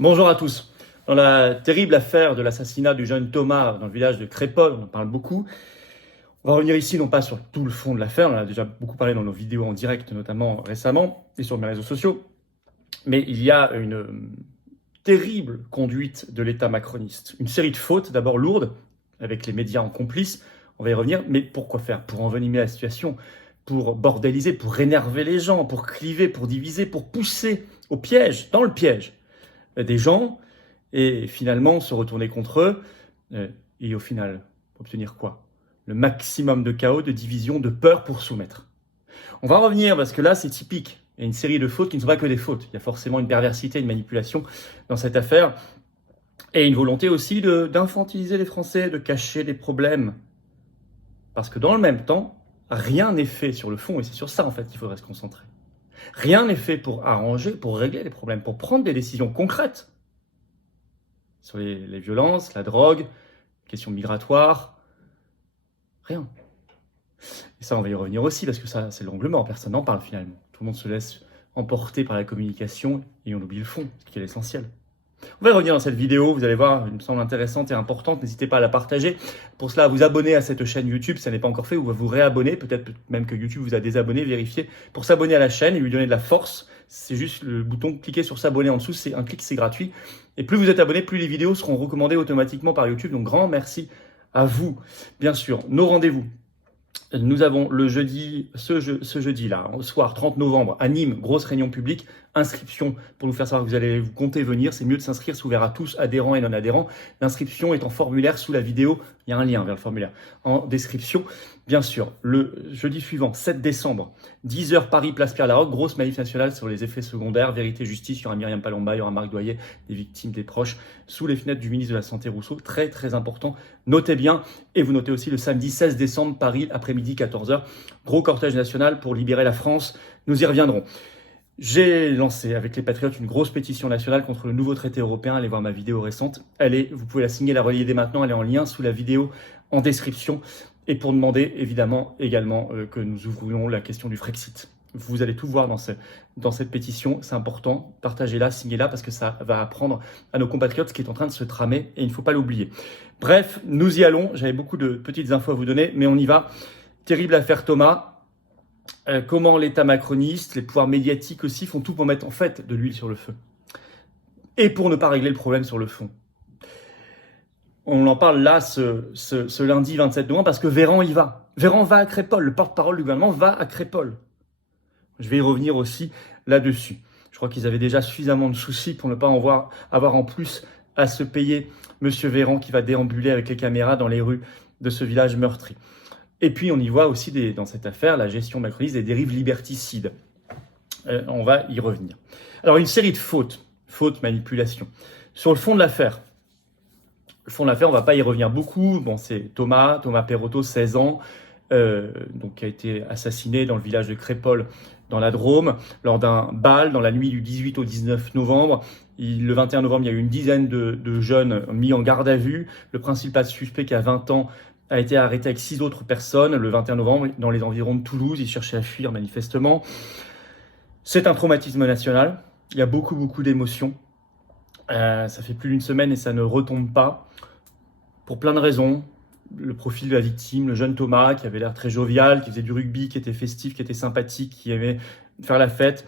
Bonjour à tous. Dans la terrible affaire de l'assassinat du jeune Thomas dans le village de Crépol, on en parle beaucoup. On va revenir ici non pas sur tout le fond de l'affaire, on en a déjà beaucoup parlé dans nos vidéos en direct, notamment récemment, et sur mes réseaux sociaux, mais il y a une terrible conduite de l'État macroniste. Une série de fautes, d'abord lourdes, avec les médias en complices, on va y revenir, mais pourquoi faire? Pour envenimer la situation, pour bordéliser, pour énerver les gens, pour cliver, pour diviser, pour pousser au piège, dans le piège, des gens, et finalement se retourner contre eux, et au final, obtenir quoi? Le maximum de chaos, de division, de peur pour soumettre. On va revenir, parce que là, c'est typique. Il y a une série de fautes qui ne sont pas que des fautes. Il y a forcément une perversité, une manipulation dans cette affaire, et une volonté aussi d'infantiliser les Français, de cacher les problèmes. Parce que dans le même temps, rien n'est fait sur le fond, et c'est sur ça, en fait, qu'il faudrait se concentrer. Rien n'est fait pour arranger, pour régler les problèmes, pour prendre des décisions concrètes sur les violences, la drogue, questions migratoires, rien. Et ça, on va y revenir aussi, parce que ça, c'est l'angle mort, personne n'en parle finalement. Tout le monde se laisse emporter par la communication et on oublie le fond, ce qui est l'essentiel. On va y revenir dans cette vidéo, vous allez voir, elle me semble intéressante et importante, n'hésitez pas à la partager. Pour cela, à vous abonner à cette chaîne YouTube, si ça n'est pas encore fait, ou à vous réabonner, peut-être même que YouTube vous a désabonné, vérifiez. Pour s'abonner à la chaîne et lui donner de la force, c'est juste le bouton cliquer sur s'abonner en dessous, c'est un clic, c'est gratuit. Et plus vous êtes abonné, plus les vidéos seront recommandées automatiquement par YouTube, donc grand merci à vous. Bien sûr, nos rendez-vous. Nous avons le jeudi, ce jeudi-là, au soir 30 novembre, à Nîmes, grosse réunion publique, inscription pour nous faire savoir que vous comptez venir. C'est mieux de s'inscrire, c'est ouvert à tous, adhérents et non adhérents. L'inscription est en formulaire sous la vidéo. Il y a un lien vers le formulaire en description. Bien sûr, le jeudi suivant, 7 décembre, 10h Paris, place Pierre-Laroque, grosse manif nationale sur les effets secondaires, vérité, justice. Il y aura Myriam Palomba, il y aura Marc Doyer, des victimes, des proches, sous les fenêtres du ministre de la Santé Rousseau. Très, très important. Notez bien. Et vous notez aussi le samedi 16 décembre, Paris, après-midi, 14h. Gros cortège national pour libérer la France. Nous y reviendrons. J'ai lancé avec les Patriotes une grosse pétition nationale contre le nouveau traité européen. Allez voir ma vidéo récente. Vous pouvez la signer, la relayer dès maintenant. Elle est en lien sous la vidéo en description. Et pour demander évidemment également que nous ouvrions la question du Frexit. Vous allez tout voir dans cette pétition. C'est important. Partagez-la, signez-la parce que ça va apprendre à nos compatriotes ce qui est en train de se tramer et il ne faut pas l'oublier. Bref, nous y allons. J'avais beaucoup de petites infos à vous donner, mais on y va. Terrible affaire Thomas. Comment l'État macroniste, les pouvoirs médiatiques aussi font tout pour mettre en fait de l'huile sur le feu. Et pour ne pas régler le problème sur le fond. On en parle là ce lundi 27 novembre parce que Véran y va. Véran va à Crépol, le porte-parole du gouvernement va à Crépol. Je vais y revenir aussi là-dessus. Je crois qu'ils avaient déjà suffisamment de soucis pour ne pas avoir en plus à se payer Monsieur Véran qui va déambuler avec les caméras dans les rues de ce village meurtri. Et puis on y voit aussi dans cette affaire la gestion macroniste des dérives liberticides. On va y revenir. Alors une série de fautes, manipulations. Sur le fond de l'affaire, on ne va pas y revenir beaucoup. Bon, c'est Thomas Perotto, 16 ans, donc qui a été assassiné dans le village de Crépol, dans la Drôme, lors d'un bal dans la nuit du 18 au 19 novembre. Le 21 novembre, il y a eu une dizaine de jeunes mis en garde à vue. Le principal suspect, qui a 20 ans, a été arrêté avec 6 autres personnes le 21 novembre dans les environs de Toulouse. Il cherchait à fuir manifestement. C'est un traumatisme national. Il y a beaucoup d'émotions. Ça fait plus d'une semaine et ça ne retombe pas. Pour plein de raisons. Le profil de la victime, le jeune Thomas, qui avait l'air très jovial, qui faisait du rugby, qui était festif, qui était sympathique, qui aimait faire la fête,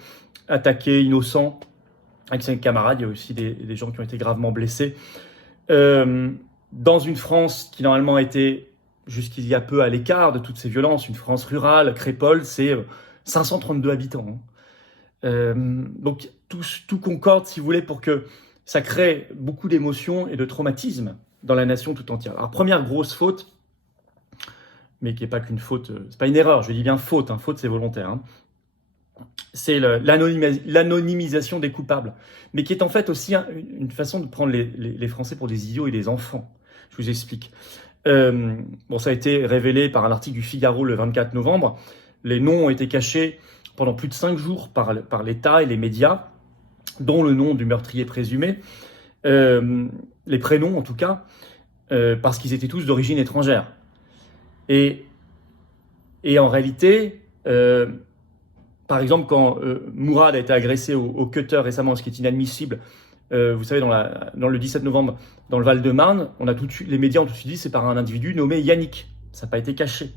attaqué, innocent, avec ses camarades. Il y a aussi des gens qui ont été gravement blessés. Dans une France qui normalement était jusqu'il y a peu à l'écart de toutes ces violences, une France rurale, Crépol, c'est 532 habitants. Donc tout concorde, si vous voulez, pour que ça crée beaucoup d'émotions et de traumatismes dans la nation tout entière. Alors première grosse faute, mais qui n'est pas qu'une faute, c'est pas une erreur, je dis bien faute, faute c'est volontaire, c'est l'anonymisation des coupables, mais qui est en fait aussi une façon de prendre les Français pour des idiots et des enfants. Je vous explique. Ça a été révélé par un article du Figaro le 24 novembre. Les noms ont été cachés pendant plus de 5 jours par l'État et les médias, dont le nom du meurtrier présumé, les prénoms en tout cas, parce qu'ils étaient tous d'origine étrangère. Et en réalité, par exemple, quand Mourad a été agressé au cutter récemment, ce qui est inadmissible, Vous savez, dans le 17 novembre, dans le Val-de-Marne, les médias ont tout de suite dit c'est par un individu nommé Yannick. Ça n'a pas été caché.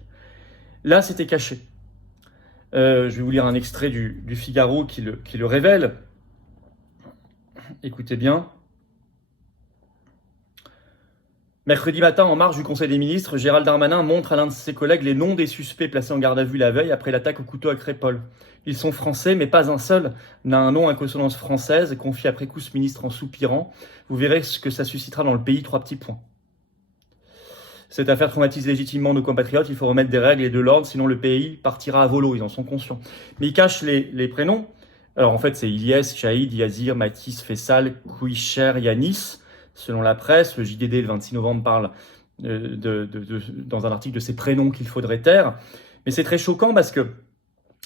Là, c'était caché. Je vais vous lire un extrait du Figaro qui le révèle. Écoutez bien. Mercredi matin, en marge du Conseil des ministres, Gérald Darmanin montre à l'un de ses collègues les noms des suspects placés en garde à vue la veille après l'attaque au couteau à Crépol. Ils sont français, mais pas un seul n'a un nom à consonance française, confie après coup ce ministre en soupirant. Vous verrez ce que ça suscitera dans le pays, 3 petits points. Cette affaire traumatise légitimement nos compatriotes, il faut remettre des règles et de l'ordre, sinon le pays partira à volo, ils en sont conscients. Mais ils cachent les prénoms. Alors en fait, c'est Ilyes, Shahid, Yazir, Mathis, Fessal, Kouicher, Yanis. Selon la presse, le JDD, le 26 novembre, parle dans un article de ces prénoms qu'il faudrait taire. Mais c'est très choquant parce que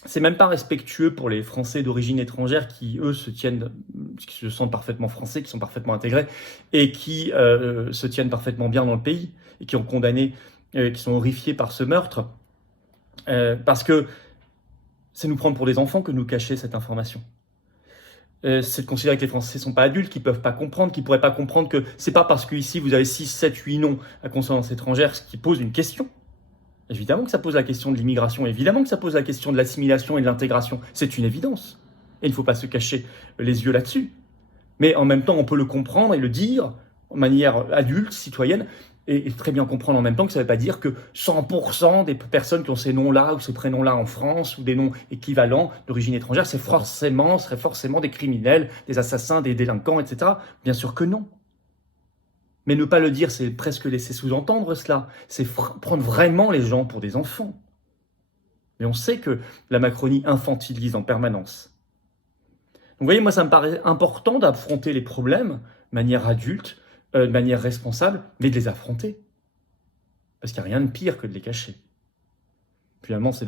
c'est même pas respectueux pour les Français d'origine étrangère qui, eux, qui se sentent parfaitement français, qui sont parfaitement intégrés et qui se tiennent parfaitement bien dans le pays et qui ont condamné, qui sont horrifiés par ce meurtre. Parce que c'est nous prendre pour des enfants que nous cacher cette information. C'est de considérer que les Français ne sont pas adultes, qu'ils ne peuvent pas comprendre, qu'ils ne pourraient pas comprendre que c'est pas parce qu'ici vous avez 6, 7, 8 noms à consonance étrangère, ce qui pose une question. Évidemment que ça pose la question de l'immigration, évidemment que ça pose la question de l'assimilation et de l'intégration. C'est une évidence. Et il ne faut pas se cacher les yeux là-dessus. Mais en même temps, on peut le comprendre et le dire de manière adulte, citoyenne, et très bien comprendre en même temps que ça ne veut pas dire que 100% des personnes qui ont ces noms-là ou ces prénoms-là en France ou des noms équivalents d'origine étrangère, seraient forcément des criminels, des assassins, des délinquants, etc. Bien sûr que non. Mais ne pas le dire, c'est presque laisser sous-entendre cela. C'est prendre vraiment les gens pour des enfants. Mais on sait que la Macronie infantilise en permanence. Donc vous voyez, moi ça me paraît important d'affronter les problèmes de manière adulte, de manière responsable, mais de les affronter. Parce qu'il n'y a rien de pire que de les cacher. Finalement, ça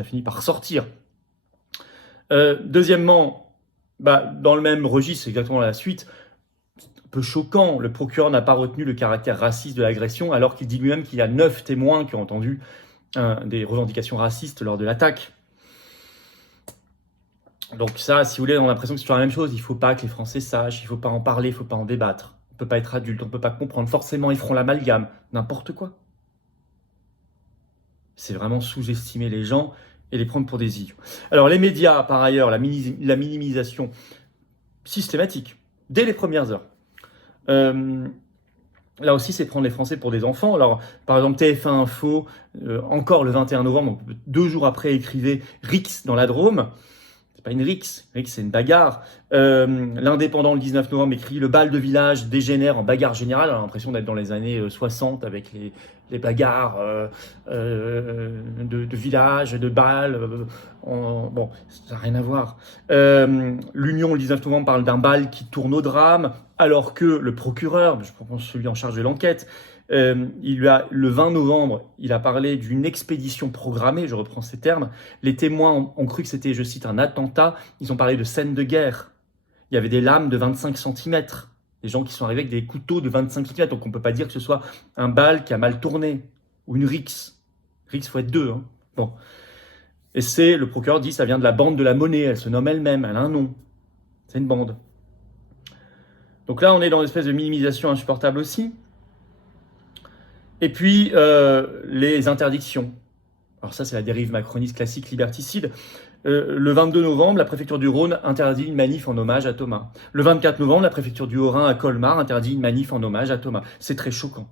a fini par sortir. Deuxièmement, dans le même registre, c'est exactement la suite, un peu choquant, le procureur n'a pas retenu le caractère raciste de l'agression, alors qu'il dit lui-même qu'il y a 9 témoins qui ont entendu des revendications racistes lors de l'attaque. Donc ça, si vous voulez, on a l'impression que c'est toujours la même chose. Il ne faut pas que les Français sachent, il ne faut pas en parler, il ne faut pas en débattre. On ne peut pas être adulte, on ne peut pas comprendre. Forcément, ils feront l'amalgame. N'importe quoi. C'est vraiment sous-estimer les gens et les prendre pour des idiots. Alors les médias, par ailleurs, la minimisation systématique, dès les premières heures. Là aussi, c'est prendre les Français pour des enfants. Alors, par exemple, TF1 Info, encore le 21 novembre, donc 2 jours après, écrivait « Rix dans la Drôme ». C'est pas une rixe, c'est une bagarre. L'Indépendant, le 19 novembre, écrit « Le bal de village dégénère en bagarre générale ». On a l'impression d'être dans les années 60 avec les bagarres de village, de bal. Bon, ça n'a rien à voir. L'Union, le 19 novembre, parle d'un bal qui tourne au drame, alors que le procureur, je pense celui en charge de l'enquête, le 20 novembre, il a parlé d'une expédition programmée, je reprends ces termes. Les témoins ont cru que c'était, je cite, un attentat. Ils ont parlé de scène de guerre. Il y avait des lames de 25 cm. Des gens qui sont arrivés avec des couteaux de 25 cm. Donc on ne peut pas dire que ce soit un bal qui a mal tourné. Ou une rixe. Rixe, il faut être 2. Hein. Bon. Et le procureur dit, ça vient de la bande de la monnaie. Elle se nomme elle-même, elle a un nom. C'est une bande. Donc là, on est dans une espèce de minimisation insupportable aussi. Et puis, les interdictions. Alors ça, c'est la dérive macroniste classique liberticide. Le 22 novembre, la préfecture du Rhône interdit une manif en hommage à Thomas. Le 24 novembre, la préfecture du Haut-Rhin à Colmar interdit une manif en hommage à Thomas. C'est très choquant.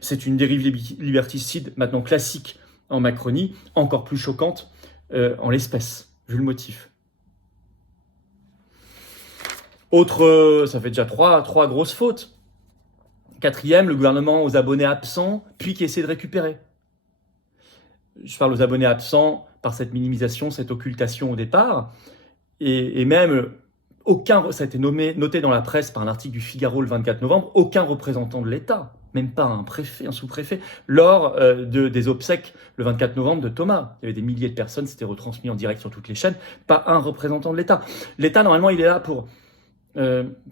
C'est une dérive liberticide maintenant classique en Macronie, encore plus choquante en l'espèce, vu le motif. Ça fait déjà trois grosses fautes. 4e, le gouvernement aux abonnés absents, puis qui essaie de récupérer. Je parle aux abonnés absents par cette minimisation, cette occultation au départ. Et même, ça a été noté dans la presse par un article du Figaro le 24 novembre, aucun représentant de l'État, même pas un préfet, un sous-préfet, lors des obsèques le 24 novembre de Thomas. Il y avait des milliers de personnes, c'était retransmis en direct sur toutes les chaînes, pas un représentant de l'État. L'État, normalement, il est là pour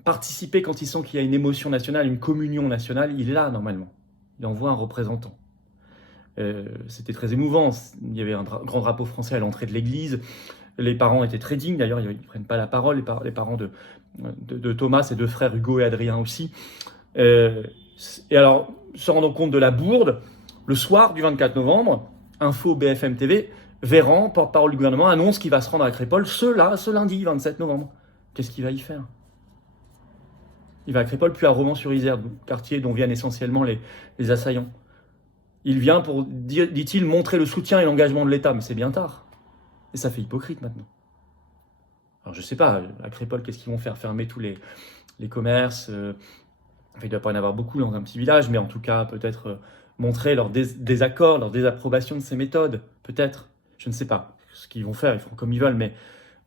participer quand il sent qu'il y a une émotion nationale, une communion nationale, il est là normalement. Il envoie un représentant. C'était très émouvant. Il y avait un grand drapeau français à l'entrée de l'église. Les parents étaient très dignes, d'ailleurs, ils ne prennent pas la parole, les parents de Thomas, ses deux frères Hugo et Adrien aussi. Et alors, se rendant compte de la bourde, le soir du 24 novembre, Info BFM TV, Véran, porte-parole du gouvernement, annonce qu'il va se rendre à Crépol ce lundi 27 novembre. Qu'est-ce qu'il va y faire? Il va à Crépol, puis à Romans-sur-Isère, quartier dont viennent essentiellement les assaillants. Il vient pour, dit-il, montrer le soutien et l'engagement de l'État, mais c'est bien tard. Et ça fait hypocrite maintenant. Alors je sais pas, à Crépol, qu'est-ce qu'ils vont faire? Fermer tous les commerces il ne doit pas y en avoir beaucoup dans un petit village, mais en tout cas, peut-être montrer leur désaccord, leur désapprobation de ces méthodes, peut-être. Je ne sais pas ce qu'ils vont faire, ils feront comme ils veulent, mais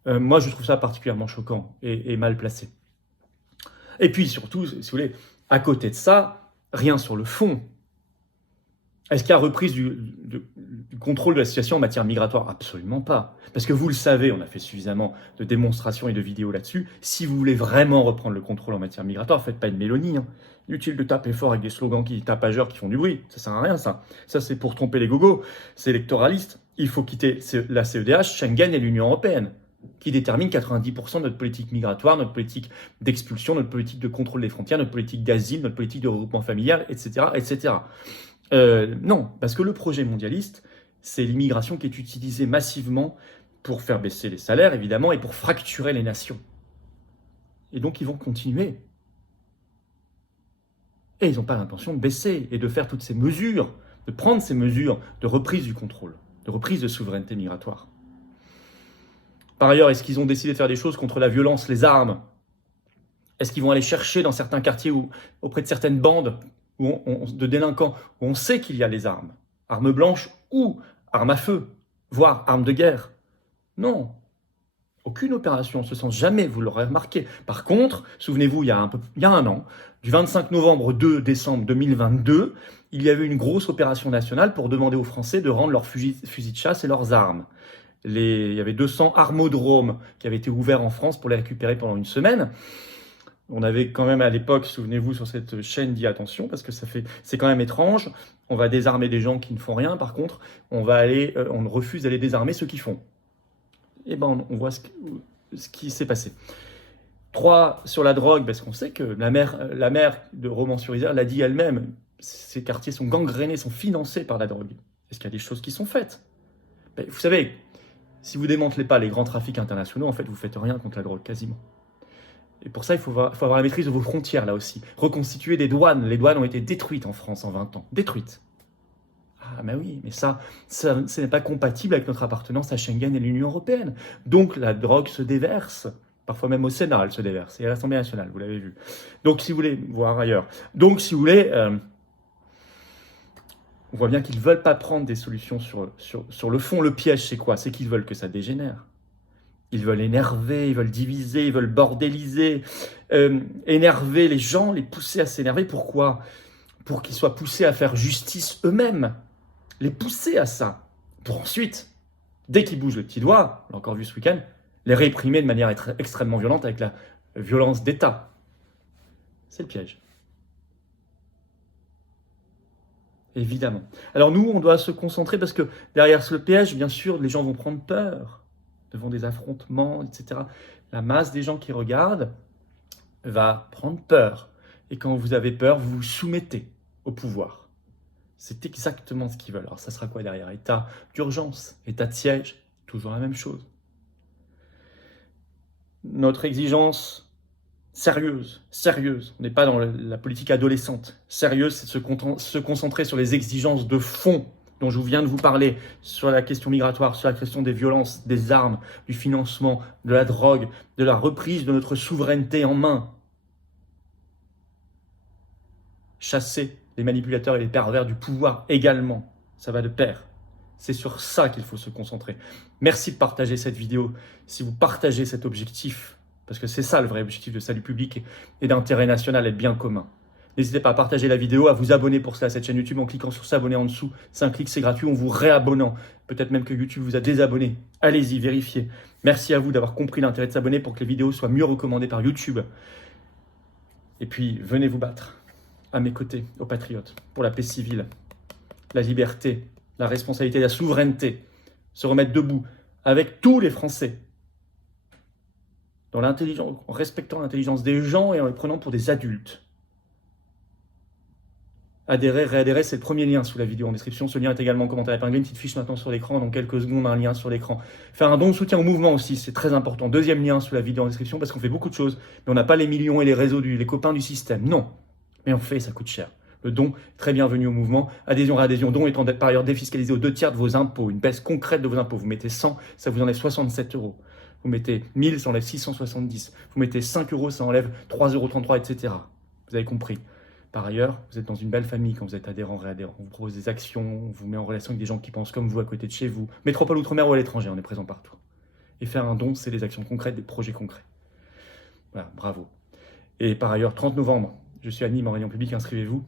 moi, je trouve ça particulièrement choquant et mal placé. Et puis surtout, si vous voulez, à côté de ça, rien sur le fond. Est-ce qu'il y a reprise du contrôle de la situation en matière migratoire? Absolument pas. Parce que vous le savez, on a fait suffisamment de démonstrations et de vidéos là-dessus. Si vous voulez vraiment reprendre le contrôle en matière migratoire, faites pas une Mélonie. Inutile de taper fort avec des slogans tapageurs qui font du bruit. Ça sert à rien, ça. Ça, c'est pour tromper les gogos. C'est électoraliste. Il faut quitter la CEDH, Schengen et l'Union européenne, qui détermine 90% de notre politique migratoire, notre politique d'expulsion, notre politique de contrôle des frontières, notre politique d'asile, notre politique de regroupement familial, etc., etc. Non, parce que le projet mondialiste, c'est l'immigration qui est utilisée massivement pour faire baisser les salaires, évidemment, et pour fracturer les nations. Et donc, ils vont continuer. Et ils n'ont pas l'intention de baisser et de faire toutes ces mesures, de prendre ces mesures de reprise du contrôle, de reprise de souveraineté migratoire. Par ailleurs, est-ce qu'ils ont décidé de faire des choses contre la violence, les armes? Est-ce qu'ils vont aller chercher dans certains quartiers ou auprès de certaines bandes de délinquants où on sait qu'il y a les armes blanches ou armes à feu, voire armes de guerre? Non. Aucune opération en ce sens, jamais, vous l'aurez remarqué. Par contre, souvenez-vous, il y a un an, du 25 novembre au 2 décembre 2022, il y avait une grosse opération nationale pour demander aux Français de rendre leurs fusils de chasse et leurs armes. Il y avait 200 armodromes qui avaient été ouverts en France pour les récupérer pendant une semaine. On avait quand même à l'époque, souvenez-vous, sur cette chaîne dit attention, parce que c'est quand même étrange. On va désarmer des gens qui ne font rien, par contre, on refuse d'aller désarmer ceux qui font. Et ben, on voit ce qui s'est passé. 3, sur la drogue, parce qu'on sait que la maire de Romans-sur-Isère l'a dit elle-même, ces quartiers sont gangrénés, sont financés par la drogue. Est-ce qu'il y a des choses qui sont faites? Ben, vous savez, si vous ne démantelez pas les grands trafics internationaux, en fait, vous ne faites rien contre la drogue, quasiment. Et pour ça, il faut avoir la maîtrise de vos frontières, là aussi. Reconstituer des douanes. Les douanes ont été détruites en France en 20 ans. Détruites. Ah, mais oui, mais ça ce n'est pas compatible avec notre appartenance à Schengen et l'Union européenne. Donc, la drogue se déverse. Parfois même au Sénat, elle se déverse. Et à l'Assemblée nationale, vous l'avez vu. Donc, si vous voulez, voir ailleurs. Donc, si vous voulez, on voit bien qu'ils ne veulent pas prendre des solutions sur le fond. Le piège, c'est quoi? C'est qu'ils veulent que ça dégénère. Ils veulent énerver, ils veulent diviser, ils veulent bordéliser, énerver les gens, les pousser à s'énerver. Pourquoi? Pour qu'ils soient poussés à faire justice eux-mêmes. Les pousser à ça. Pour ensuite, dès qu'ils bougent le petit doigt, on l'a encore vu ce week-end, les réprimer de manière extrêmement violente avec la violence d'État. C'est le piège. Évidemment. Alors nous, on doit se concentrer parce que derrière ce piège, bien sûr, les gens vont prendre peur devant des affrontements, etc. La masse des gens qui regardent va prendre peur. Et quand vous avez peur, vous vous soumettez au pouvoir. C'est exactement ce qu'ils veulent. Alors ça sera quoi derrière? État d'urgence, état de siège, toujours la même chose. Notre exigence sérieuse, on n'est pas dans la politique adolescente. Sérieuse, c'est de se concentrer sur les exigences de fond dont je viens de vous parler, sur la question migratoire, sur la question des violences, des armes, du financement, de la drogue, de la reprise de notre souveraineté en main. Chasser les manipulateurs et les pervers du pouvoir également, ça va de pair. C'est sur ça qu'il faut se concentrer. Merci de partager cette vidéo. Si vous partagez cet objectif, parce que c'est ça le vrai objectif de salut public et d'intérêt national et de bien commun. N'hésitez pas à partager la vidéo, à vous abonner pour cela à cette chaîne YouTube en cliquant sur s'abonner en dessous. C'est un clic, c'est gratuit, en vous réabonnant. Peut-être même que YouTube vous a désabonné. Allez-y, vérifiez. Merci à vous d'avoir compris l'intérêt de s'abonner pour que les vidéos soient mieux recommandées par YouTube. Et puis, venez vous battre à mes côtés, aux patriotes, pour la paix civile, la liberté, la responsabilité, la souveraineté. Se remettre debout avec tous les Français, en respectant l'intelligence des gens et en les prenant pour des adultes. Adhérer, réadhérer, c'est le premier lien sous la vidéo en description. Ce lien est également commenté avec une petite fiche maintenant sur l'écran. Dans quelques secondes, un lien sur l'écran. Faire un don de soutien au mouvement aussi, c'est très important. Deuxième lien sous la vidéo en description parce qu'on fait beaucoup de choses, mais on n'a pas les millions et les réseaux, les copains du système. Non, mais on fait, ça coûte cher. Le don, très bienvenu au mouvement. Adhésion, réadhésion, don étant par ailleurs défiscalisé aux 2/3 de vos impôts. Une baisse concrète de vos impôts. Vous mettez 100, ça vous enlève 67 €. Vous mettez 1000, ça enlève 670. Vous mettez 5 €, ça enlève 3,33 €, etc. Vous avez compris. Par ailleurs, vous êtes dans une belle famille quand vous êtes adhérent, réadhérent. On vous propose des actions, on vous met en relation avec des gens qui pensent comme vous à côté de chez vous. Métropole, outre-mer ou à l'étranger, on est présent partout. Et faire un don, c'est des actions concrètes, des projets concrets. Voilà, bravo. Et par ailleurs, 30 novembre, je suis à Nîmes en réunion publique, inscrivez-vous.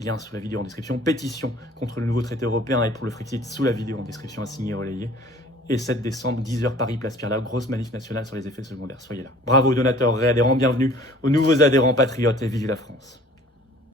Lien sous la vidéo en description. Pétition contre le nouveau traité européen et pour le Frexit sous la vidéo en description à signer et relayer. Et 7 décembre, 10h Paris, place Pierre-Law, grosse manif nationale sur les effets secondaires. Soyez là. Bravo donateurs, réadhérents, bienvenue aux nouveaux adhérents patriotes et vive la France.